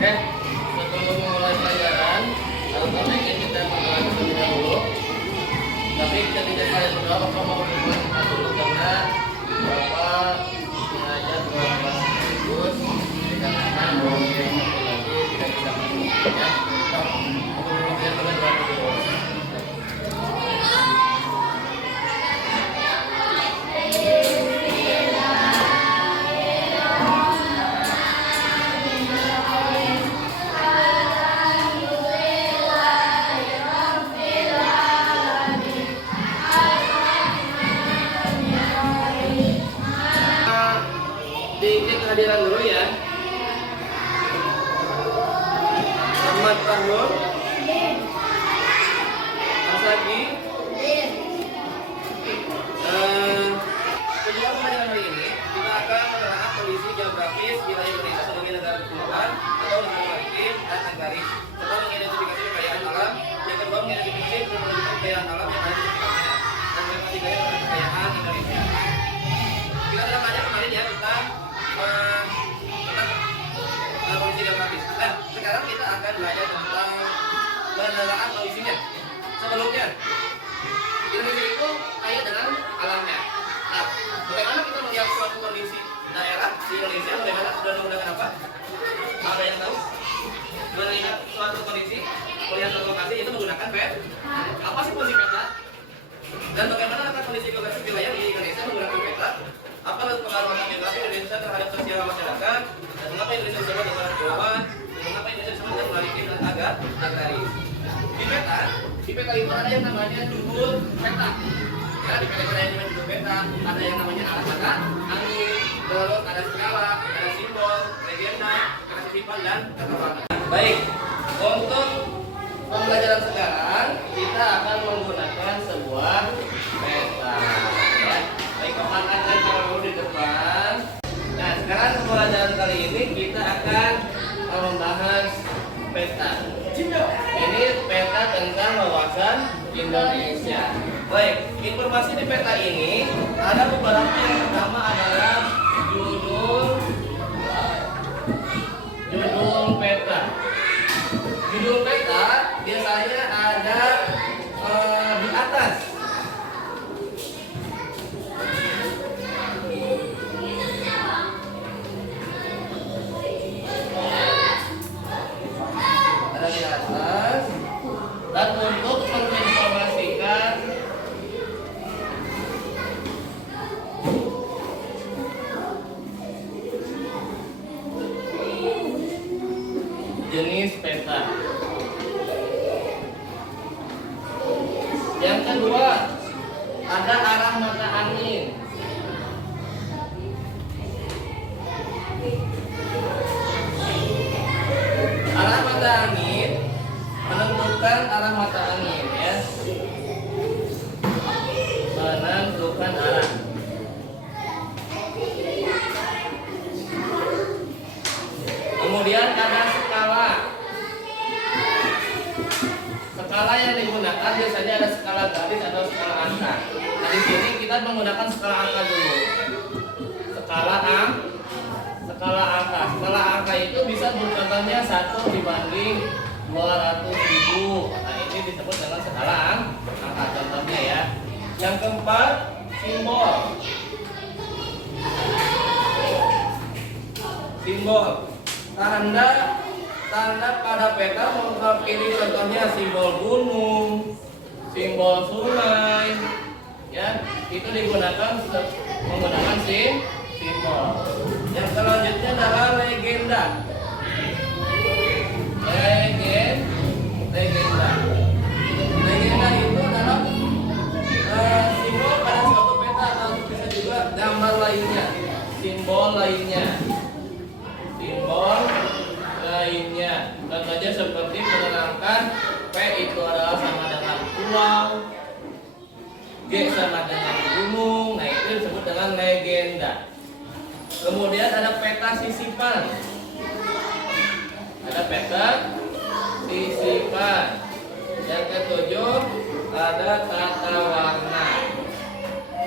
Oke, sebelum memulai pelajaran, atau ingin kita mengenal terlebih dahulu. Tapi ketika kalian berdua, Bapak mau membuat kita dulu karena Bapak sengaja kelas sekaligus dikarenakan bahwa yang satu lagi tidak bisa masuk. Ya, untuk kalian berdua dulu. Diizin kehadiran dulu ya. Ahmad Fahur, Asagi. Tujuan pelajaran hari ini kita akan menelaah kondisi geografis wilayah Indonesia sebagai negara kepulauan atau negara maritim dan agraris, serta mengidentifikasi kekayaan alam. Yang kedua, mengidentifikasi penunjukan kekayaan alam yang ada di sekitarnya dan mengidentifikasi kekayaan Indonesia. Kita sudah belajar kemarin ya tentang kondisi geografis. Nah, sekarang kita akan belajar tentang penelaah kondisinya. Sebelumnya, Indonesia itu kaya dengan alamnya. Nah, bagaimana kita melihat suatu kondisi daerah di Indonesia? Bagaimana sudah menggunakan apa? Ada yang tahu? Melihat suatu kondisi, melihat suatu lokasi itu menggunakan peta. Apa sih fungsi peta? Dan bagaimana kondisi geografis wilayah di Indonesia menggunakan peta? Apa pengaruh geografi Indonesia terhadap sosial masyarakat? Dan mengapa Indonesia disebut negara kepulauan? Dan mengapa Indonesia disebut negara maritim dan agraris? Di peta itu ada yang namanya judul peta. Ya, di peta ada yang namanya judul peta, ada yang namanya arah mata angin, terus ada skala, ada simbol, legenda, kesimpulan dan tata warna. Baik, untuk pembelajaran sekarang kita akan menggunakan sebuah peta. Ya. Baik, Bapak akan dulu di depan. Nah, sekarang pembelajaran kali ini kita akan membahas peta. Ini peta tentang wawasan Indonesia. Baik, informasi di peta ini ada beberapa. Yang pertama adalah judul peta. Judul peta biasanya ada di atas. Di atas, dan untuk menginformasikan jenis peta. Yang kedua, ada arah mata angin. Arah mata angin menentukan arah mata angin ya. Menentukan arah. Kemudian ada skala. Skala yang digunakan biasanya ada skala garis atau skala angka. Nah, di sini kita menggunakan skala angka dulu. Skala angka. Skala angka itu bisa contohnya 1 dibanding 200.000. Nah, ini disebut dengan skala angka contohnya ya. Yang keempat, simbol. Tanda pada peta mewakili contohnya simbol gunung, simbol sungai. Ya, itu digunakan menggunakan simbol. Yang selanjutnya adalah legenda. Legenda itu adalah simbol pada suatu peta atau bisa juga gambar lainnya. Simbol lainnya. Contohnya seperti menerangkan P itu adalah sama dengan pulau, G sama dengan gunung. Nah, itu disebut dengan legenda. Kemudian ada peta sisipan. Yang ketujuh ada tata warna.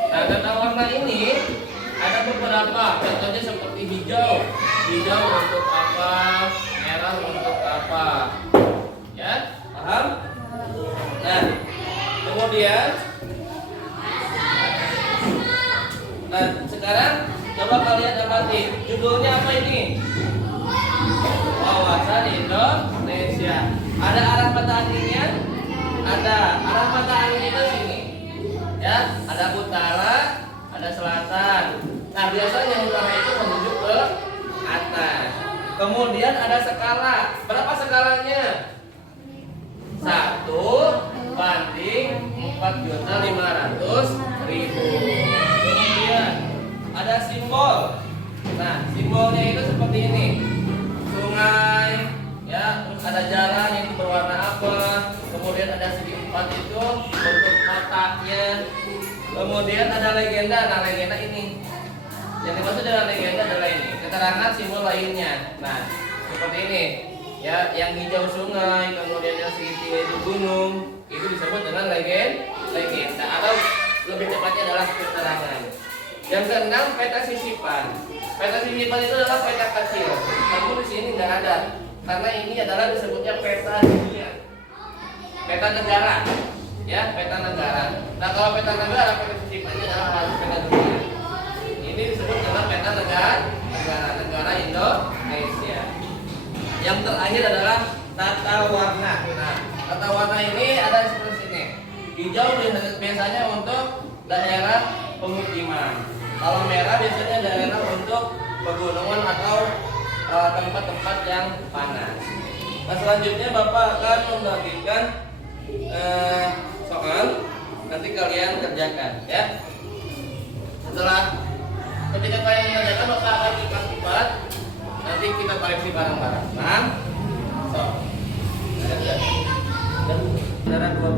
Nah, tata warna ini ada beberapa, contohnya seperti hijau. Hijau untuk apa? Merah Ada arah mata anginnya? Ada. Arah mata angin itu sini. Ya, ada utara, ada selatan. Nah, biasanya utara itu menuju ke atas. Kemudian ada skala. Berapa skalanya? 1/4.500.000. Kemudian ada simbol. Nah, simbolnya itu seperti ini. Sungai, ya, terus ada jalan yang itu berwarna apa. Kemudian ada segi empat itu bentuk kotaknya. Kemudian ada legenda. Nah, legenda ini. Yang dimaksud dengan legenda adalah ini, keterangan simbol lainnya. Nah, seperti ini. Ya, yang hijau sungai, kemudian yang segitiga itu gunung, itu disebut dengan legenda atau lebih tepatnya adalah keterangan. Yang keenam, peta sisipan. Peta sisipan itu adalah peta kecil. Namun di sini nggak ada, karena ini adalah disebutnya peta dunia, peta negara, ya, peta negara. Nah, kalau peta negara, peta sisipannya adalah peta dunia. Ini disebut dengan peta negara Indonesia. Yang terakhir adalah tata warna. Nah, tata warna ini ada seperti ini. Hijau biasanya untuk daerah pemukiman. Kalau merah biasanya daerah untuk pegunungan atau tempat-tempat yang panas. Nah, selanjutnya Bapak akan membagikan soal. Nanti kalian kerjakan, ya. Setelah ketika kalian mengerjakan, Bapak akan dikasih. Nanti kita koreksi bareng-barang. Paham? So, antara dua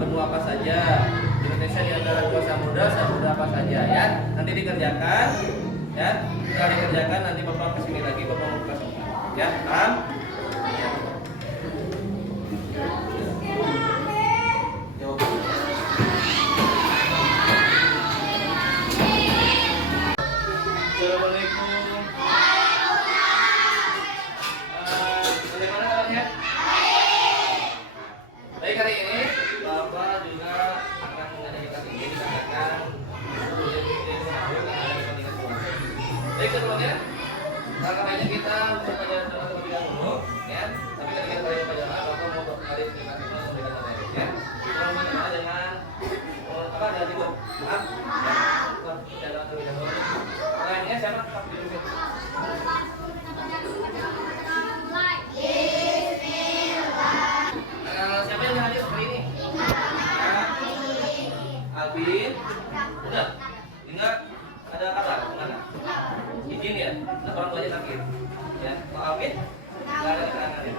benua apa saja? Indonesia di antara dua samudra apa saja, ya? Nanti dikerjakan, ya. Setelah dikerjakan nanti Bapak kesini lagi, Bapak mau kasih, ya? Paham? Ya. Assalamualaikum. Bagaimana kabarnya? Baik, hari ini Bapak juga akan mengajak kita tinggi dikatakan. Baik, sebelumnya kakaknya kita berpelajaran terlebih dahulu, ya. Tapi ketika kalian pelajaran, Bapak mau kali kita memberikan materi, ya. Sebelumnya dengan apa ada di buku? Maaf. Jalan terlebih dahulu. Lainnya siapa? Pak di sini. Siapa yang hadir hari ini? Albin. Udah. Ingat ada kata mana? Izin ya. Nah, orang tuanya sakit. Ya, Pak Albin. Enggak ada keterangannya.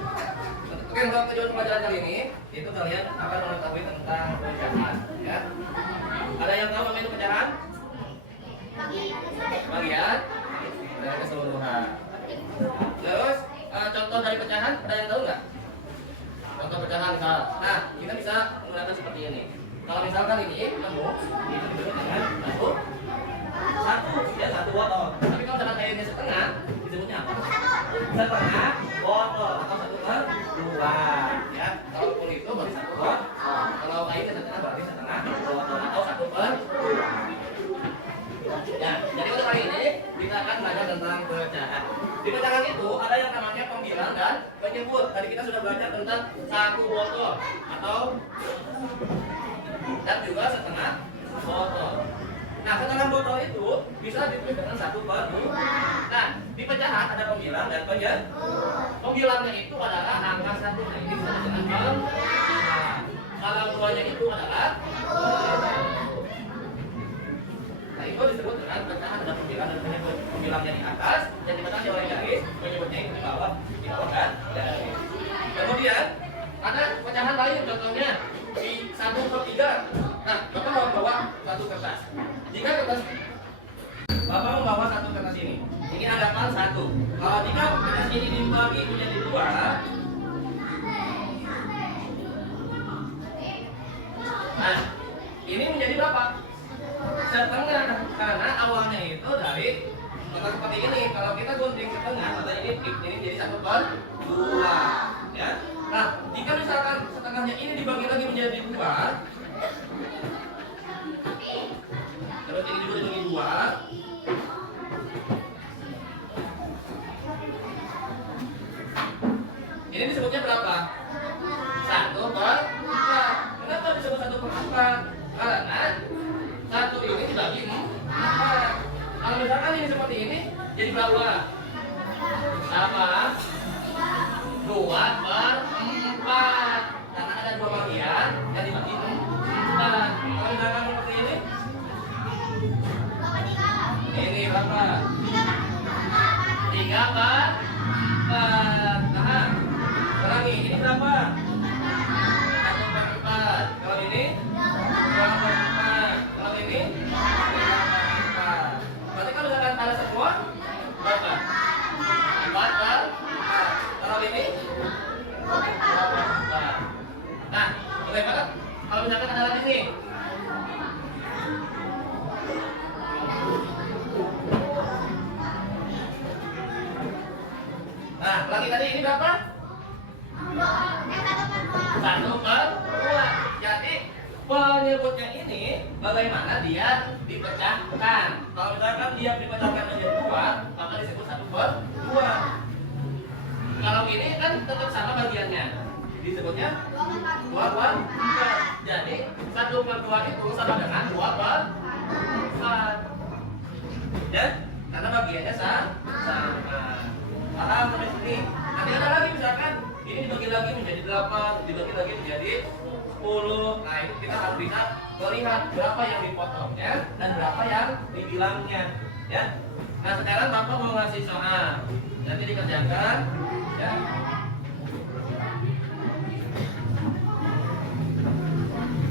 Oke, untuk tujuan pelajaran kali ini itu kalian akan mengetahui tentang pecahan, ya. Ada yang tahu apa itu pecahan? Bagian dari keseluruhan. Terus contoh dari pecahan ada yang tahu nggak? Contoh pecahan misal. Nah, kita bisa menggunakan seperti ini. Kalau misalkan ini nemu, itu disebut dengan satu, ya, satu botol. Tapi kalau misalkan airnya setengah, disebutnya apa? Setengah botol atau 1/2, ya. Kalau full itu berarti 1 botol. Kalau airnya setengah berarti setengah botol atau 1/2. Ya, jadi untuk kali ini kita akan belajar tentang pecahan. Di pecahan itu ada yang namanya pembilang dan penyebut. Tadi kita sudah belajar tentang 1 botol atau dan juga setengah botol. Nah, setengah botol itu bisa ditulis dengan 1/2. Nah, di pecahan ada pembilang dan penyebut. Pembilangnya itu adalah angka 1. Nah, ini disebut dengan pembilang. Kalau duanya itu adalah nah, itu disebut dengan pecahan ada pembilang dan penyebut. Pembilangnya di atas dan dibatasi oleh garis, penyebutnya itu di bawah kan garis. Kemudian ada pecahan lain, contohnya di 1/3. Nah, Bapak mau bawa satu kertas. Jika kertas Bapak membawa satu kertas ini anggapan 1. Kalau jika kertas ini dibagi menjadi 2, nah, ini menjadi berapa? Setengah, karena awalnya itu dari kotak seperti ini. Kalau kita gunting setengah, maka ini jadi 1/2, ya. Nah, jika misalkan setengahnya ini dibagi lagi menjadi 2, terus ini juga dibagi 2, Ini disebutnya berapa? 1/4. Kenapa disebut 1/4? Karena 1 ini dibagi 4. Kalau misalkan ini seperti ini, jadi berapa? Apa? 2/4. Karena ada 2 bagian yang dibagi 4. Kalau misalkan seperti ini berapa? 3/4. Nah, ulangi, ini berapa? 1/4. Kalau ini 2/4. Kalau ini 3/4. Berarti kalau misalkan ada semua berapa? 4/4. Kalau ini 2/4. Nah, bagaimana kalau misalkan ada lagi nih? Nah, lagi tadi ini berapa? 1/2. Jadi penyebutnya ini bagaimana dia dipecahkan. Kalau misalkan dia dipecahkan menjadi 2, maka disebut 1/2. Kalau ini kan tetap sama bagiannya, disebutnya 2/4. Jadi 1/2 itu sama dengan 2/4. Ya, karena bagiannya sama. Paham sampai sini? Nanti ada lagi misalkan ini dibagi lagi menjadi 8, dibagi lagi menjadi 10. Nah, itu kita harus bisa melihat berapa yang dipotongnya dan berapa yang dibilangnya, ya. Nah, sekarang Bapak mau ngasih soal. Nanti dikerjakan, ya.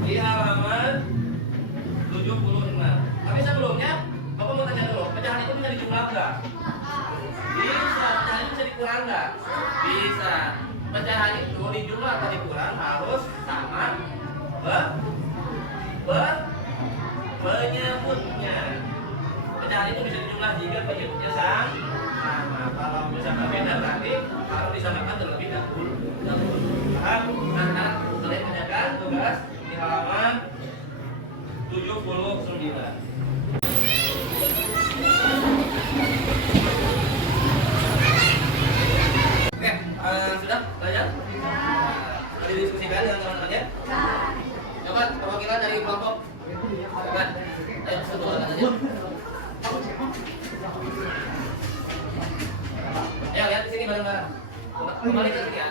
Di halaman 76. Tapi sebelumnya Bapak mau tanya dulu, pecahan itu bisa dijumlah enggak? Bisa, pecahan itu bisa dikurang nggak? Bisa. Pecahan itu dijumlah atau dikurang harus sama penyebutnya. Pecahan itu bisa dijumlah jika penyebutnya sama. Kalau misalkan beda berarti harus disamakan terlebih dahulu. Paham? Nah, kalian kerjakan tugas di halaman 79. Sudah belajar? Sudah didiskusikan dengan teman-temannya? Coba perwakilan dari kelompok. Coba, ayo satu orang aja. Ayo lihat di sini bareng-bareng. Kembali ke sini ya.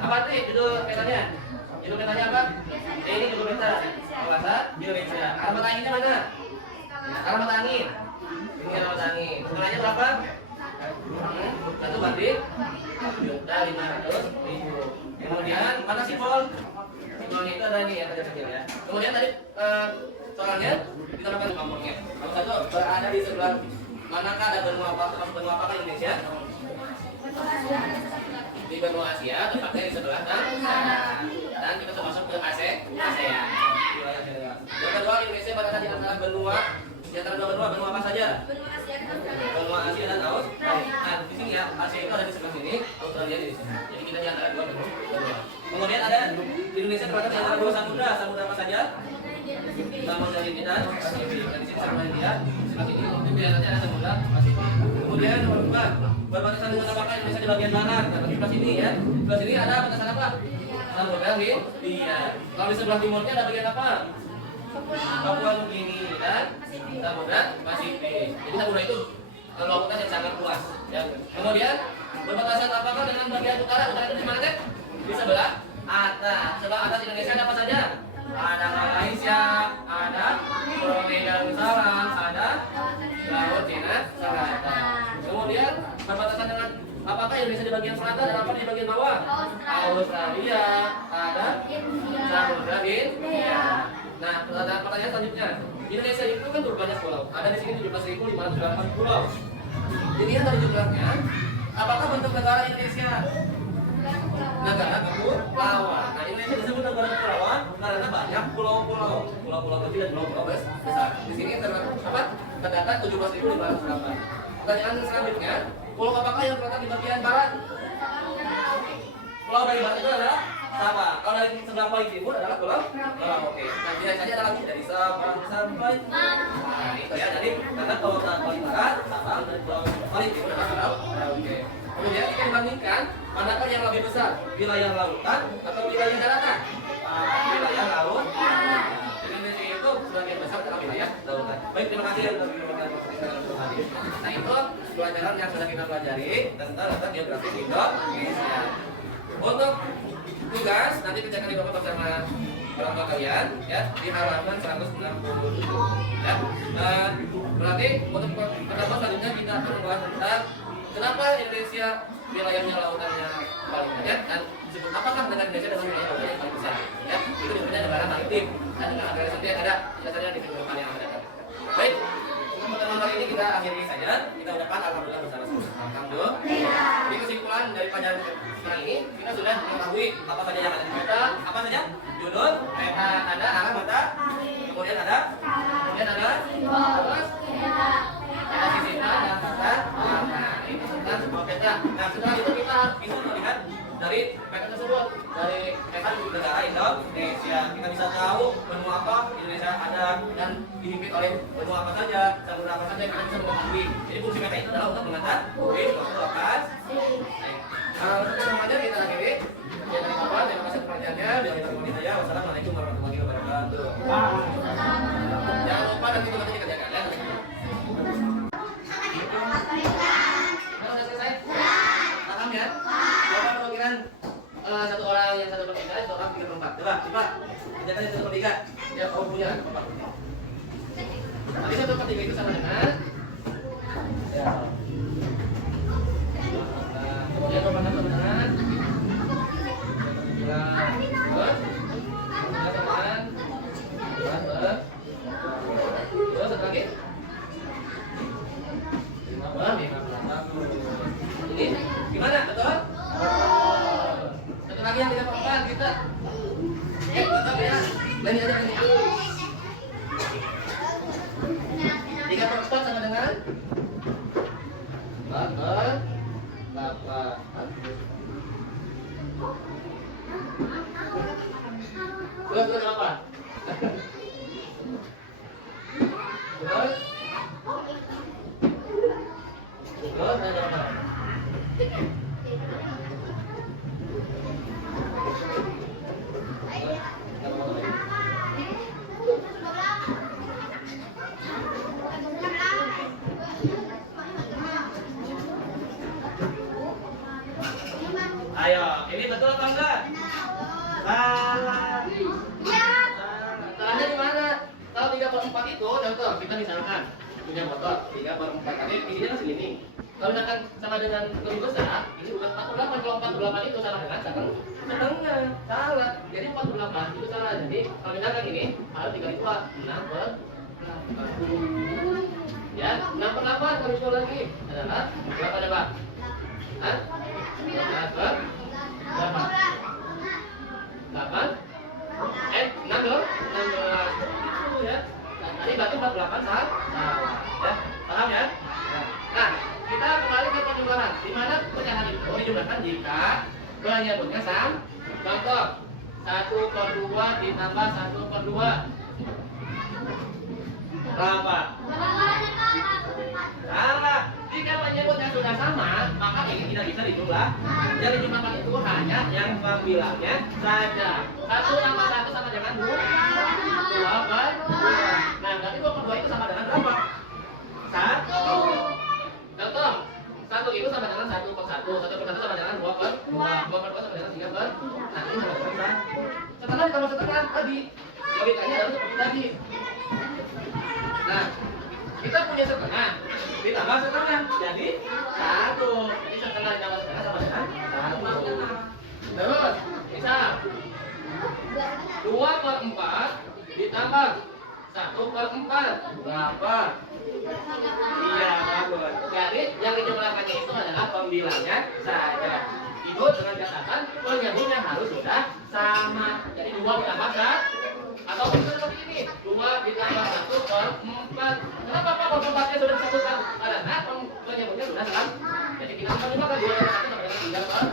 Apa sih judul petanya? Judul petanya apa? Ini judul peta. Bahasa Indonesia. Alamat anginnya mana? Alamat angin. Ini alamat angin. Nilainya berapa? 1/500.000. Kemudian mana simbol? Simbolnya itu ada nih yang kecil ya. Kemudian tadi soalnya ditambahkan kelompoknya. Kalau satu berada di sebelah manakah ada benua apa? Termasuk benua apakah Indonesia? Di benua Asia, tepatnya di sebelah dan kita termasuk ke ASEAN. Yang kedua, Indonesia berada di antara benua. Di antara dua benua apa saja? Benua Asia dan Australia. Nah, di sini ya, Asia itu ada di sebelah sini, Australia di sini. Jadi kita di antara dua benua. Kemudian ada Indonesia terletak di antara dua samudra. Samudra apa saja? Samudra Hindia dan Pasifik. Dan di sini Samudra Hindia, sebelah sini di biasanya ada Samudra Pasifik. Kemudian nomor 4, berbatasan dengan apakah Indonesia di bagian barat? Nah, di sebelah sini ya. Di sebelah sini ada batasan apa? Samudra Hindia. Kalau di sebelah timurnya ada bagian apa? Papua Nugini dan Samudra Pasifik. Jadi samudra itu lautan yang sangat luas. Ya. Kemudian berbatasan apakah dengan bagian utara? Utara itu di mana Cek? Di sebelah atas. Sebelah atas Indonesia ada apa saja? Ada Malaysia, ada Brunei Darussalam, ada Laut Cina Selatan. Kemudian berbatasan dengan apakah Indonesia di bagian selatan dan apa di bagian bawah? Australia, ada Samudra Hindia. Nah, pertanyaan selanjutnya, Indonesia itu kan berbanyak pulau. Ada di sini 17.580 pulau. Dilihat dari jumlahnya, apakah bentuk negara Indonesia? Negara kepulauan. Nah, Indonesia disebut negara kepulauan karena banyak pulau-pulau, pulau-pulau kecil dan pulau-pulau besar. Di sini terdapat 17.508. Pertanyaan selanjutnya, pulau apakah yang terletak di bagian barat? Pulau dari barat itu adalah Sabah. Kalau dari sebelah paling timur adalah pulau Oke. Nah, biasanya ada lagi dari Sabah sampai nah, itu ya. Jadi karena pulau paling barat Sabah dan pulau paling timur adalah pulau Oke. Kemudian kita bandingkan manakah yang lebih besar, wilayah lautan atau wilayah daratan? Wilayah laut. Indonesia itu sebagian besar adalah wilayah lautan. Baik, terima kasih untuk hadir. Nah, itu pelajaran yang sudah kita pelajari tentang letak geografi Indonesia. Untuk tugas nanti kerjakan di bapak bersama orang tua kalian ya di halaman 167 ya. Berarti untuk pertemuan selanjutnya kita akan membahas tentang kenapa Indonesia wilayahnya lautannya paling banyak dan disebut apakah dengan Indonesia dengan wilayah lautan yang paling besar ya. Itu disebutnya negara maritim dan dengan negara sendiri ada biasanya di kehidupan yang ada. Baik, untuk pertemuan kali ini kita akhiri saja. Kita ucapkan alhamdulillah bersama-sama. Alhamdulillah. Jadi kesimpulan dari pelajaran sekarang ini kita sudah mengetahui apa saja yang ada di peta, apa saja judul, peta ada arah mata, kemudian ada terus ada sisi dan kata. Nah, ini tentang sebuah peta. Nah, setelah itu kita bisa melihat dari peta tersebut, dari peta negara Indonesia, kita bisa tahu benua apa Indonesia ada dan dihimpit oleh benua apa saja, samudra apa saja, kita bisa mengetahui. Jadi fungsi peta itu adalah untuk mengetahui suatu lokasi. Untuk yang mengajar kita akhiri. Jangan lupa, terima kasih perhatiannya. Bila kita kembali saya, wassalamualaikum warahmatullahi wabarakatuh. Jangan lupa nanti itu nanti kerjakan ya. Sudah selesai? Paham ya? Coba perkiraan satu orang yang 1/3, satu orang 3/4. Coba kerjakan yang 1/3. Ya, punya kan? Nanti 1/3 itu sama dengan ya. Kemudian sama dengan ini gimana? Betul? Satu lagi yang 3/4 kita. Tetap ya. Lain aja ini. 3/4 sama dengan 4/8. Terus apa? Terus ada apa? Ayo, ini betul apa enggak? Salah. Salahnya di mana? Kalau 3/4 itu, contoh kita misalkan punya motor 3/4 kali tingginya kan segini. Kalau misalkan sama dengan lebih besar, ini bukan 48. Kalau 48 itu salah dengan setengah, salah. Jadi 48 itu salah. Jadi kalau misalkan ini harus dikali 2, 6/8. Ya, 6/8 kali 2 lagi adalah berapa coba? Hah? 8 6 loh, 16 itu ya. Tadi berarti 48 salah ya, paham ya? Nah, kita kembali ke penjumlahan. Di mana pecahan itu dijumlahkan jika penyebutnya sama. Contoh 1/2 ditambah 1/2 berapa? Salah. Jika penyebutnya sudah sama, maka ini tidak bisa dijumlah. Yang dijumlahkan itu hanya yang pembilangnya saja. 1 tambah 1 sama dengan 2. 2/2. Nah, berarti 2/2 itu sama dengan berapa? 1. Contoh, 1 itu sama dengan 1/1. 1/1 sama dengan 2/2. 2/2 sama dengan 3/. Nah, ini sama dengan 1. Setelah ditambah setengah tadi, logikanya adalah seperti tadi. Nah, kita punya setengah ditambah setengah jadi 1. Jadi setengah ditambah setengah sama dengan 1. Terus misal 2/4 ditambah 1/4 berapa? Iya, bagus. Jadi yang dijumlahkannya itu adalah pembilangnya saja. Ibu dengan catatan penyebutnya harus sudah sama. Jadi 2 ditambah 1. Atau bisa seperti ini, 2 ditambah 1/4. Kenapa Pak 4-nya sudah disebutkan? Karena penyebutnya sudah sama. Jadi kita bisa menggunakan 2 tambah 1 sama dengan 3/4.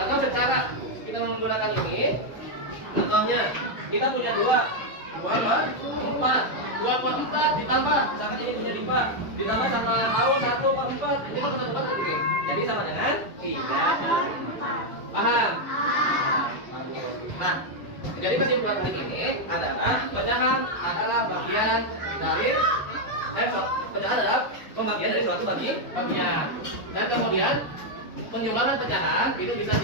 Atau secara kita menggunakan ini, contohnya kita punya 2/4. 2/4 ditambah, misalkan ini punya 5, ditambah sama tahu 1/4. Ini kalau 1/4 begini. Jadi sama dengan 3/4. Paham? Nah, jadi kesimpulan hari ini adalah pecahan adalah bagian dari pecahan adalah pembagian dari suatu bagian. Dan kemudian penjumlahan pecahan itu bisa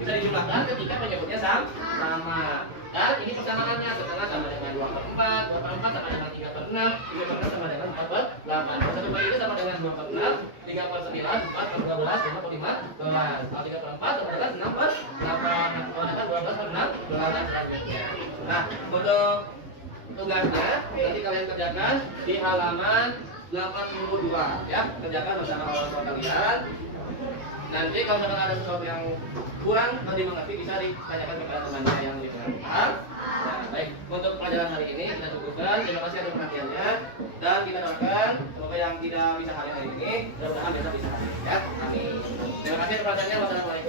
dijumlahkan ketika penyebutnya sama. Dan ini persamaannya, setengah sama dengan 2/4, 2/4 sama dengan 3/6, 3/6 sama dengan 4/8. 1/4 itu sama dengan 2/6, 3/9, 4/12, 5/15. Kalau 3/4 sama dengan 6/8. Kalau dengan 12/6 selanjutnya. Nah, untuk tugasnya nanti kalian kerjakan di halaman 82 ya. Kerjakan bersama orang tua kalian. Nanti kalau misalkan ada sesuatu yang kurang atau dimengerti bisa ditanyakan kepada temannya yang lebih paham. Nah, baik, untuk pelajaran hari ini kita cukupkan. Terima kasih atas perhatiannya dan kita doakan semoga yang tidak bisa hadir hari ini mudah-mudahan besok bisa hadir ya. Amin. Terima kasih atas perhatiannya. Wassalamualaikum.